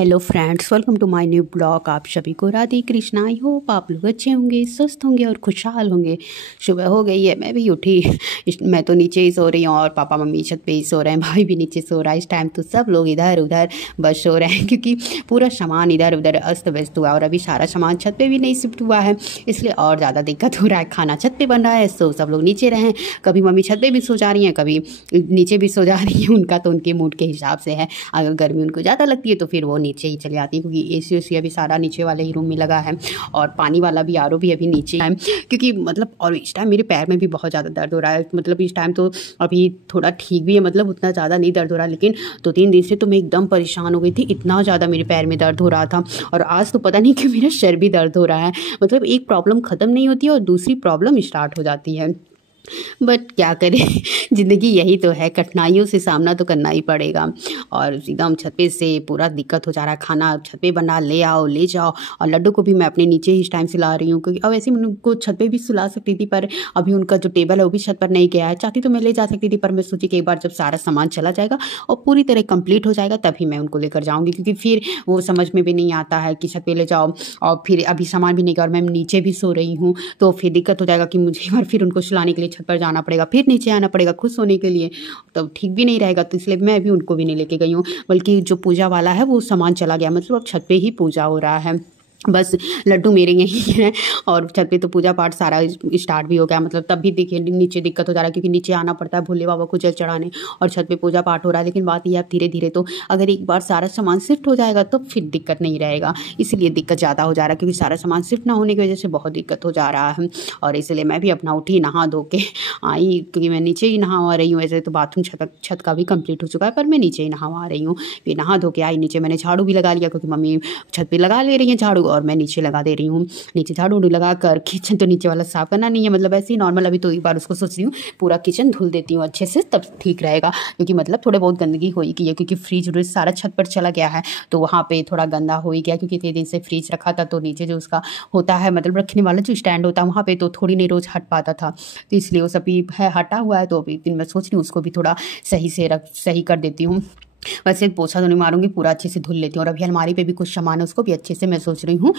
Hello friends, welcome to my new blog. आप सभी को राधे कृष्णा। आई होप आप लोग अच्छे होंगे, स्वस्थ होंगे और खुशहाल होंगे। सुबह हो गई है, मैं भी उठी। मैं तो नीचे ही सो रही हूँ और पापा मम्मी छत पे ही सो रहे हैं, भाई भी नीचे सो रहा है। इस टाइम तो सब लोग इधर उधर बस सो रहे हैं क्योंकि पूरा सामान इधर उधर अस्त व्यस्त हुआ और अभी सारा सामान छत पे भी नहीं शिफ्ट हुआ है, इसलिए और ज़्यादा दिक्कत हो रहा है। खाना छत पे बन रहा है तो सब लोग नीचे रहें। कभी मम्मी छत पे भी सो जा रही हैं, कभी नीचे भी सो जा रही हैं। उनका तो उनके मूड के हिसाब से है। अगर गर्मी उनको ज़्यादा लगती है तो फिर वो नीचे ही चले जाती है, क्योंकि एसी उसी अभी सारा नीचे वाले ही रूम में लगा है और पानी वाला भी आरओ भी अभी नीचे है। क्योंकि मतलब और इस टाइम मेरे पैर में भी बहुत ज़्यादा दर्द हो रहा है। मतलब इस टाइम तो अभी थोड़ा ठीक भी है, मतलब उतना ज़्यादा नहीं दर्द हो रहा, लेकिन 2-3 दिन से तो मैं एकदम परेशान हो गई थी। इतना ज़्यादा मेरे पैर में दर्द हो रहा था और आज तो पता नहीं कि मेरा सिर भी दर्द हो रहा है। मतलब एक प्रॉब्लम ख़त्म नहीं होती है और दूसरी प्रॉब्लम स्टार्ट हो जाती है। बट क्या करें, ज़िंदगी यही तो है, कठिनाइयों से सामना तो करना ही पड़ेगा। और एकदम छत पे से पूरा दिक्कत हो जा रहा है। खाना छत पे बना, ले आओ ले जाओ। और लड्डू को भी मैं अपने नीचे ही इस टाइम सुला रही हूँ, क्योंकि अब ऐसे मैं उनको छत पे भी सुला सकती थी, पर अभी उनका जो टेबल है वो भी छत पर नहीं गया है। चाहती तो मैं ले जा सकती थी, पर मैं सोची कि एक बार जब सारा सामान चला जाएगा और पूरी तरह कंप्लीट हो जाएगा तभी मैं उनको लेकर जाऊँगी, क्योंकि फिर वो समझ में भी नहीं आता है कि छत पे ले जाओ और फिर अभी सामान भी नहीं गया और मैं नीचे भी सो रही हूँ, तो फिर दिक्कत हो जाएगा कि मुझे एक बार फिर उनको सुलाने के लिए छत पर जाना पड़ेगा, फिर नीचे आना पड़ेगा खुद सोने के लिए, तब ठीक भी नहीं रहेगा। तो इसलिए मैं भी उनको भी नहीं लेके गई हूँ, बल्कि जो पूजा वाला है वो सामान चला गया। मतलब अब छत पे ही पूजा हो रहा है, बस लड्डू मेरे यहीं हैं और छत पे तो पूजा पाठ सारा स्टार्ट भी हो गया। मतलब तब भी देखिए नीचे दिक्कत हो जा रहा है, क्योंकि नीचे आना पड़ता है भोले बाबा को जल चढ़ाने और छत पे पूजा पाठ हो रहा है। लेकिन बात यह है, अब धीरे धीरे तो अगर एक बार सारा सामान शिफ्ट हो जाएगा तो फिर दिक्कत नहीं रहेगा। इसलिए दिक्कत ज़्यादा हो जा रहा है, क्योंकि सारा सामान शिफ्ट ना होने की वजह से बहुत दिक्कत हो जा रहा है। और इसलिए मैं भी अपना उठी, नहा धो के आई, क्योंकि मैं नीचे ही नहा रही हूँ। ऐसे तो बाथरूम छत का भी कंप्लीट हो चुका है, पर मैं नीचे ही नहा रही हूँ। फिर नहा धो के आई, नीचे मैंने झाड़ू भी लगा लिया, क्योंकि मम्मी छत पे लगा ले रही है झाड़ू और मैं नीचे लगा दे रही हूँ। नीचे झाड़ू लगा कर किचन तो नीचे वाला साफ करना नहीं है, मतलब ऐसे ही नॉर्मल। अभी तो एक बार उसको सोच रही हूँ पूरा किचन धुल देती हूँ अच्छे से, तब ठीक रहेगा। क्योंकि मतलब थोड़े बहुत गंदगी हो ही गई है, क्योंकि फ्रिज व्रिज सारा छत पर चला गया है, तो वहाँ पे थोड़ा गंदा हो ही गया। क्योंकि इतने दिन से फ्रिज रखा था, तो नीचे जो उसका होता है मतलब रखने वाला जो स्टैंड होता है वहाँ पे तो थोड़ी नहीं रोज हट पाता था, तो इसलिए वो सभी है हटा हुआ है। तो अभी दिन मैं सोच रही हूँ उसको भी थोड़ा सही कर देती हूँ। वैसे पोछा तो नहीं मारूंगी, पूरा अच्छे से धुल लेती हूँ। और अभी अलमारी पे भी कुछ सामान है, उसको भी अच्छे से मैं सोच रही हूँ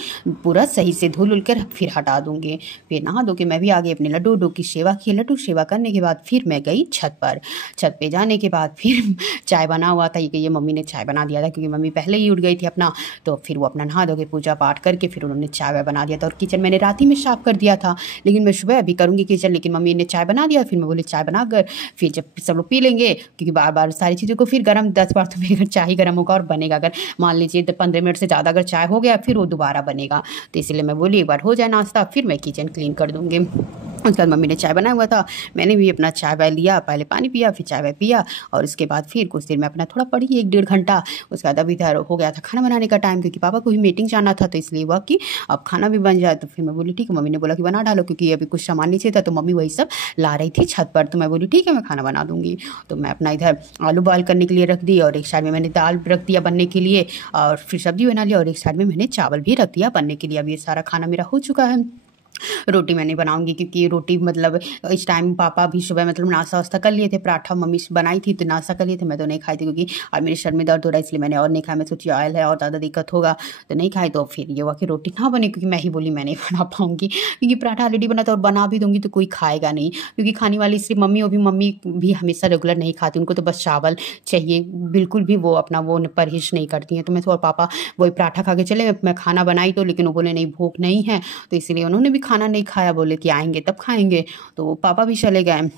पूरा सही से धुल कर फिर हटा दूंगी। फिर नहा धो के मैं भी आ गई, अपने लड्डू की सेवा की। लड्डू सेवा करने के बाद फिर मैं गई छत पर। छत पे जाने के बाद फिर चाय बना हुआ था, ये मम्मी ने चाय बना दिया था, क्योंकि मम्मी पहले ही उठ गई थी अपना। तो फिर वो अपना नहा धो के पूजा पाठ करके फिर उन्होंने चाय वाय बना दिया था। और किचन मैंने रात ही में साफ कर दिया था, लेकिन मैं सुबह अभी करूँगी किचन। लेकिन मम्मी ने चाय बना दिया, फिर मैं बोली चाय बना कर फिर जब सब लोग पी लेंगे, क्योंकि बार बार सारी चीज़ों को फिर गर्म 10 बार तो मेरे घर चाय गर्म होगा और बनेगा। अगर मान लीजिए 15 मिनट से ज़्यादा अगर चाय हो गया फिर वो दोबारा बनेगा, तो इसलिए मैं बोली एक बार हो जाए नाश्ता, फिर मैं किचन क्लीन कर दूँगी। उसके बाद मम्मी ने चाय बनाया हुआ था, मैंने भी अपना चाय वाय लिया, पहले पानी पिया फिर चाय वाय पिया। और उसके बाद फिर कुछ देर में अपना थोड़ा पढ़ी 1-1.5 घंटा। उसके बाद अभी इधर हो गया था खाना बनाने का टाइम, क्योंकि पापा को भी मीटिंग जाना था, तो इसलिए हुआ कि अब खाना भी बन जाए। तो फिर मैं बोली ठीक है, मम्मी ने बोला कि बना डालो, क्योंकि अभी कुछ सामान नीचे था, तो मम्मी वही सब ला रही थी छत पर। तो मैं बोली ठीक है, मैं खाना बना दूँगी। तो मैं अपना इधर आलू बॉयल करने के लिए रख दी, और एक साइड में मैंने दाल रख दिया बनने के लिए, और फिर सब्जी बना लिया, और एक साइड में मैंने चावल भी रख दिया बनने के लिए। अब ये सारा खाना मेरा हो चुका है। रोटी मैं नहीं बनाऊंगी, क्योंकि रोटी मतलब इस टाइम पापा भी सुबह मतलब नाश्ता वास्ता कर लिए थे, पराठा मम्मी बनाई थी तो नाश्ता कर लिए थे। मैं तो नहीं खाई थी, क्योंकि आज मेरे सर में दर्द हो रहा है, इसलिए मैंने और नहीं खाया। मैं सोची ऑयल है और ज़्यादा दिक्कत होगा तो नहीं खाई। तो फिर ये हुआ कि रोटी ना बने, क्योंकि मैं ही बोली मैं नहीं बना पाऊंगी, क्योंकि पराठा ऑलरेडी बना था और बना भी दूंगी तो कोई खाएगा नहीं, क्योंकि खाने वाली सिर्फ मम्मी भी हमेशा रेगुलर नहीं खाती, उनको तो बस चावल चाहिए, बिल्कुल भी वो अपना वो परहेज नहीं करती हैं। तो मैं तो और पापा वही पराठा खा के चले, मैं खाना बनाई तो, लेकिन वो बोले नहीं भूख नहीं है, तो इसलिए उन्होंने भी खाना नहीं खाया, बोले कि आएंगे तब खाएंगे। तो पापा भी चले गए।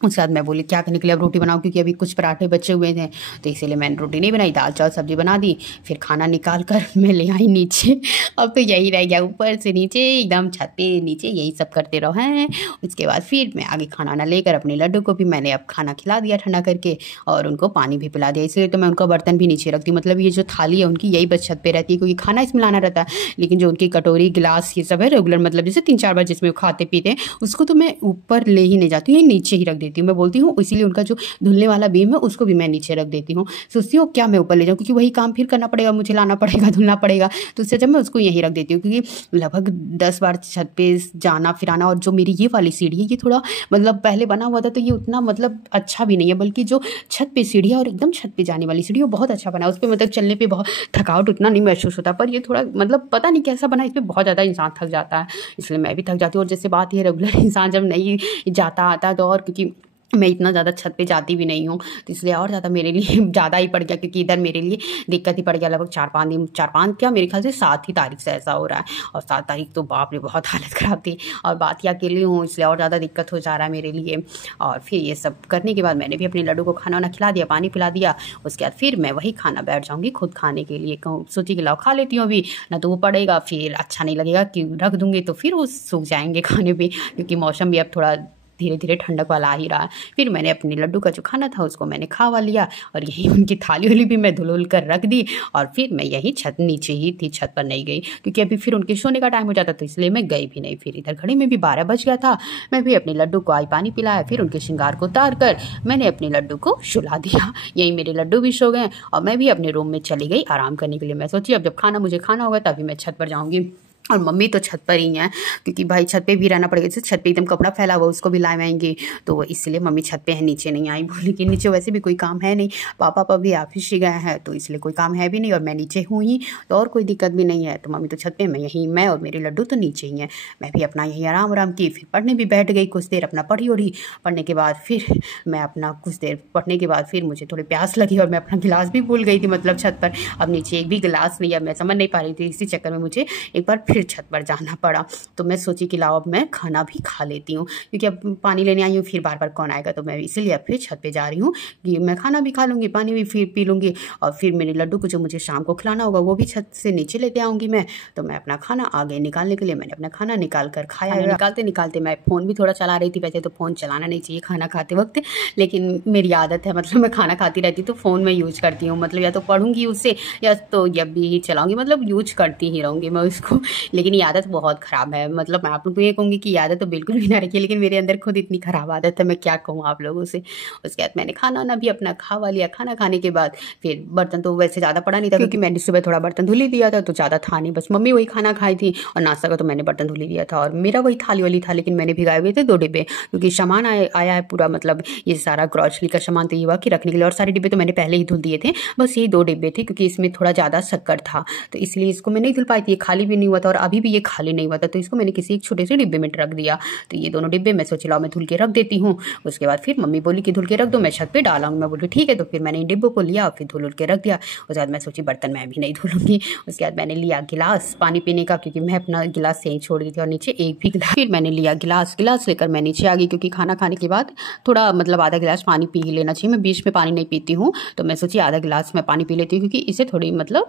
उसके बाद मैं बोली क्या करने के लिए अब रोटी बनाऊँ, क्योंकि अभी कुछ पराठे बचे हुए थे, तो इसीलिए मैंने रोटी नहीं बनाई, दाल चावल सब्जी बना दी। फिर खाना निकाल कर मैं ले आई नीचे। अब तो यही रह गया, ऊपर से नीचे एकदम छत पे नीचे यही सब करते रहो हैं। उसके बाद फिर मैं आगे खाना ना लेकर अपने लड्डू को भी मैंने अब खाना खिला दिया ठंडा करके, और उनको पानी भी पिला दिया। इसलिए तो मैं उनका बर्तन भी नीचे रखती हूँ, मतलब ये जो थाली है उनकी यही बस छत पे रहती है, क्योंकि खाना इसमें लाना रहता है। लेकिन जो उनकी कटोरी गिलास ये सब है रेगुलर, मतलब जैसे 3-4 बार जिसमें वो खाते पीते हैं, उसको तो मैं ऊपर ले ही नहीं जाती हूँ, नीचे ही रख देती हूँ। देती हूँ। मैं बोलती हूँ इसीलिए उनका जो धुलने वाला बीम है उसको भी मैं नीचे रख देती हूँ। सोचती हूँ क्या मैं ऊपर ले जाऊँ, क्योंकि वही काम फिर करना पड़ेगा, मुझे लाना पड़ेगा, धुलना पड़ेगा। तो उससे जब मैं उसको यहीं रख देती हूँ, क्योंकि लगभग 10 बार छत पे जाना फिराना। और जो मेरी ये वाली सीढ़ी है ये थोड़ा मतलब पहले बना हुआ था तो ये उतना मतलब अच्छा भी नहीं है, बल्कि जो छत पे सीढ़ी है और एकदम छत पे जाने वाली सीढ़ी वो बहुत अच्छा बना है। उस पर मतलब चलने पे बहुत थकावट उतना नहीं महसूस होता, पर ये थोड़ा मतलब पता नहीं कैसा बना, इस पर बहुत ज़्यादा इंसान थक जाता है, इसलिए मैं भी थक जाती हूँ। और जैसे बात ये रेगुलर इंसान जब नहीं जाता आता तो, और क्योंकि मैं इतना ज़्यादा छत पे जाती भी नहीं हूँ तो इसलिए और ज़्यादा मेरे लिए ज़्यादा ही पड़ गया, क्योंकि इधर मेरे लिए दिक्कत ही पड़ गया। लगभग 4-5 दिन, 4-5 क्या मेरे ख्याल से 7 ही तारीख से ऐसा हो रहा है। और 7 तारीख तो बाप रे बहुत हालत ख़राब थी, और बात ही अकेली हूँ इसलिए और ज़्यादा दिक्कत हो जा रहा है मेरे लिए। और फिर ये सब करने के बाद मैंने भी अपने लड्डू को खाना वाना खिला दिया, पानी पिला दिया। उसके बाद फिर मैं वही खाना बैठ जाऊँगी खुद खाने के लिए। कहूँ सोची कि लाओ खा लेती हूँ अभी, ना तो वो पड़ेगा फिर अच्छा नहीं लगेगा कि रख दूँगी तो फिर वो सूख जाएंगे खाने पे, क्योंकि मौसम भी अब थोड़ा धीरे धीरे ठंडक वाला आ ही रहा है। फिर मैंने अपने लड्डू का जो खाना था उसको मैंने खावा लिया, और यही उनकी थाली वाली भी मैं धुल कर रख दी। और फिर मैं यही छत नीचे ही थी, छत पर नहीं गई, क्योंकि अभी फिर उनके सोने का टाइम हो जाता तो इसलिए मैं गई भी नहीं। फिर इधर घड़ी में भी 12 बज गया था। मैं भी अपने लड्डू को आई पानी पिलाया, फिर उनके श्रृंगार को उतार कर मैंने अपने लड्डू को सुला दिया। यही मेरे लड्डू भी सो गए और मैं भी अपने रूम में चली गई आराम करने के लिए। मैं सोची अब जब खाना मुझे खाना होगा तभी मैं छत पर जाऊँगी। और मम्मी तो छत पर ही हैं, क्योंकि भाई छत पे भी रहना पड़ेगा, जैसे छत पे एकदम कपड़ा फैला हुआ उसको भी लाए आएंगे, तो इसलिए मम्मी छत पे है, नीचे नहीं आई। बोली कि नीचे वैसे भी कोई काम है नहीं, पापा भी ऑफिस ही गए हैं तो इसलिए कोई काम है भी नहीं, और मैं नीचे हूँ ही तो और कोई दिक्कत भी नहीं है। तो मम्मी तो छत पे, मैं और मेरे लड्डू तो नीचे ही हैं। मैं भी अपना यहीं आराम आराम की, फिर पढ़ने भी बैठ गई कुछ देर, अपना पढ़ी ओढ़ी। पढ़ने के बाद फिर मैं अपना कुछ देर पढ़ने के बाद फिर मुझे थोड़ी प्यास लगी और मैं अपना गिलास भी भूल गई थी, मतलब छत पर अब नीचे एक भी गिलास नहीं है। मैं समझ नहीं पा रही थी, इसी चक्कर में मुझे एक बार फिर छत पर जाना पड़ा। तो मैं सोची कि लाओ अब मैं खाना भी खा लेती हूँ, क्योंकि अब पानी लेने आई हूँ फिर बार बार कौन आएगा, तो मैं इसीलिए अब फिर छत पे जा रही हूँ कि मैं खाना भी खा लूँगी, पानी भी फिर पी लूँगी, और फिर मेरे लड्डू को जो मुझे शाम को खिलाना होगा वो भी छत से नीचे लेते आऊँगी मैं। तो मैं अपना खाना आगे निकालने के लिए मैंने अपना खाना निकाल कर खाया। निकालते निकालते मैं फ़ोन भी थोड़ा चला रही थी। वैसे तो फ़ोन चलाना नहीं चाहिए खाना खाते वक्त, लेकिन मेरी आदत है, मतलब मैं खाना खाती रहती तो फ़ोन में यूज करती हूँ, मतलब या तो पढ़ूँगी उससे या तो जब भी चलाऊँगी, मतलब यूज करती ही रहूँगी मैं उसको। लेकिन ये आदत बहुत ख़राब है, मतलब मैं आप लोग को ये कहूँगी कि आदत तो बिल्कुल भी ना रखिए, लेकिन मेरे अंदर खुद इतनी ख़राब आदत है, मैं क्या कहूँ आप लोगों से। उसके बाद मैंने खाना ना भी अपना खावा लिया। खाना खाने के बाद फिर बर्तन तो वैसे ज़्यादा पड़ा नहीं था, क्योंकि मैंने सुबह थोड़ा बर्तन धुल ही दिया था तो ज़्यादा था नहीं, बस मम्मी वही खाना खाई थी, और नाश्ता का तो मैंने बर्तन धुल ही दिया था। और मेरा वही थाली वाली था, लेकिन मैंने भिगाए हुए थे 2 डिब्बे, क्योंकि सामान आया है पूरा, मतलब ये सारा ग्रॉसरी का सामान तो ये हुआ कि रखने के लिए, और सारे डिब्बे तो मैंने पहले ही धुल दिए थे, बस ये 2 डिब्बे थे, क्योंकि इसमें थोड़ा ज़्यादा शक्कर था तो इसलिए इसको मैं नहीं धुल पाई थी। ये खाली भी नहीं हुआ था और अभी भी ये खाली नहीं हुआ था, तो इसको मैंने किसी एक छोटे से डिब्बे में रख दिया। तो ये दोनों डिब्बे मैं सोची लाओ मैं धुल के रख देती हूँ। उसके बाद फिर मम्मी बोली कि धुल के रख दो, मैं छत पे डालाऊंगी। मैं बोली ठीक है, तो फिर मैंने इन डिब्बों को लिया और फिर धुल के रख दिया। उसके बाद मैं सोची बर्तन मैं भी नहीं धुलूंगी। उसके बाद मैंने लिया गिलास पानी पीने का, क्योंकि मैं अपना गिलास यहीं छोड़ दी थी और नीचे एक भी गिलास। फिर मैंने लिया गिलास लेकर मैं नीचे आ गई, क्योंकि खाना खाने के बाद थोड़ा मतलब आधा गिलास पानी पी लेना चाहिए। मैं बीच में पानी नहीं पीती हूँ, तो मैं सोची आधा गिलास मैं पानी पी लेती हूँ, क्योंकि इसे थोड़ी मतलब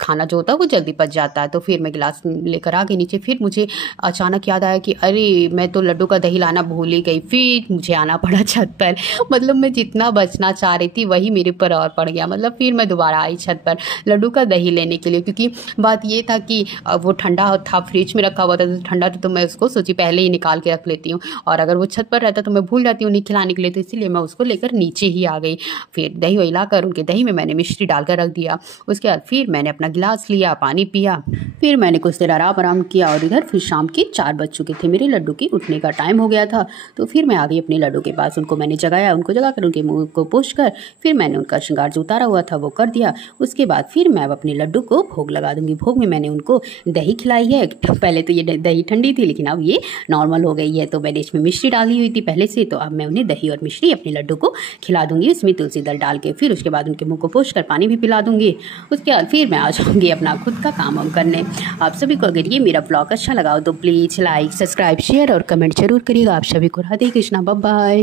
खाना जो होता है वो जल्दी पच जाता है। तो फिर मैं गिलास लेकर आ गई नीचे। फिर मुझे अचानक याद आया कि अरे मैं तो लड्डू का दही लाना भूल ही गई। फिर मुझे आना पड़ा छत पर, मतलब मैं जितना बचना चाह रही थी वही मेरे पर और पड़ गया। मतलब फिर मैं दोबारा आई छत पर लड्डू का दही लेने के लिए, क्योंकि बात ये था कि वो ठंडा था, फ्रिज में रखा हुआ था तो ठंडा था, तो मैं उसको सोची पहले ही निकाल के रख लेती हूँ, और अगर वो छत पर रहता तो मैं भूल जाती हूँ नहीं खिलाने के लिए, तो इसीलिए मैं उसको लेकर नीचे ही आ गई। फिर दही वही लाकर उनके दही में मैंने मिश्री डालकर रख दिया। उसके बाद फिर मैंने अपना गिलास लिया, पानी पिया, फिर मैंने कुछ देर आराम किया, और इधर फिर शाम के 4 बज चुके थे। मेरे लड्डू की उठने का टाइम हो गया था, तो फिर मैं आ गई अपने लड्डू के पास। उनको मैंने जगाया, उनको जगाकर उनके मुंह को पोंछ कर फिर मैंने उनका श्रृंगार जो उतारा हुआ था वो कर दिया। उसके बाद फिर मैं अब अपने लड्डू को भोग लगा दूंगी। भोग में मैंने उनको दही खिलाई है। पहले तो ये दही ठंडी थी, लेकिन अब ये नॉर्मल हो गई है, तो मैंने इसमें मिश्री डाली हुई थी पहले से, तो अब मैं उन्हें दही और मिश्री अपने लड्डू को खिला दूंगी, उसमें तुलसी दल डाल के। फिर उसके बाद उनके मुंह को पोंछ कर पानी भी पिला दूंगी। उसके बाद फिर मैं आ जाऊंगी अपना खुद का काम करने। आप सभी को अगर ये मेरा ब्लॉग अच्छा लगा हो तो प्लीज़ लाइक, सब्सक्राइब, शेयर और कमेंट जरूर करिएगा। आप सभी को राधे कृष्णा, बाय बाय।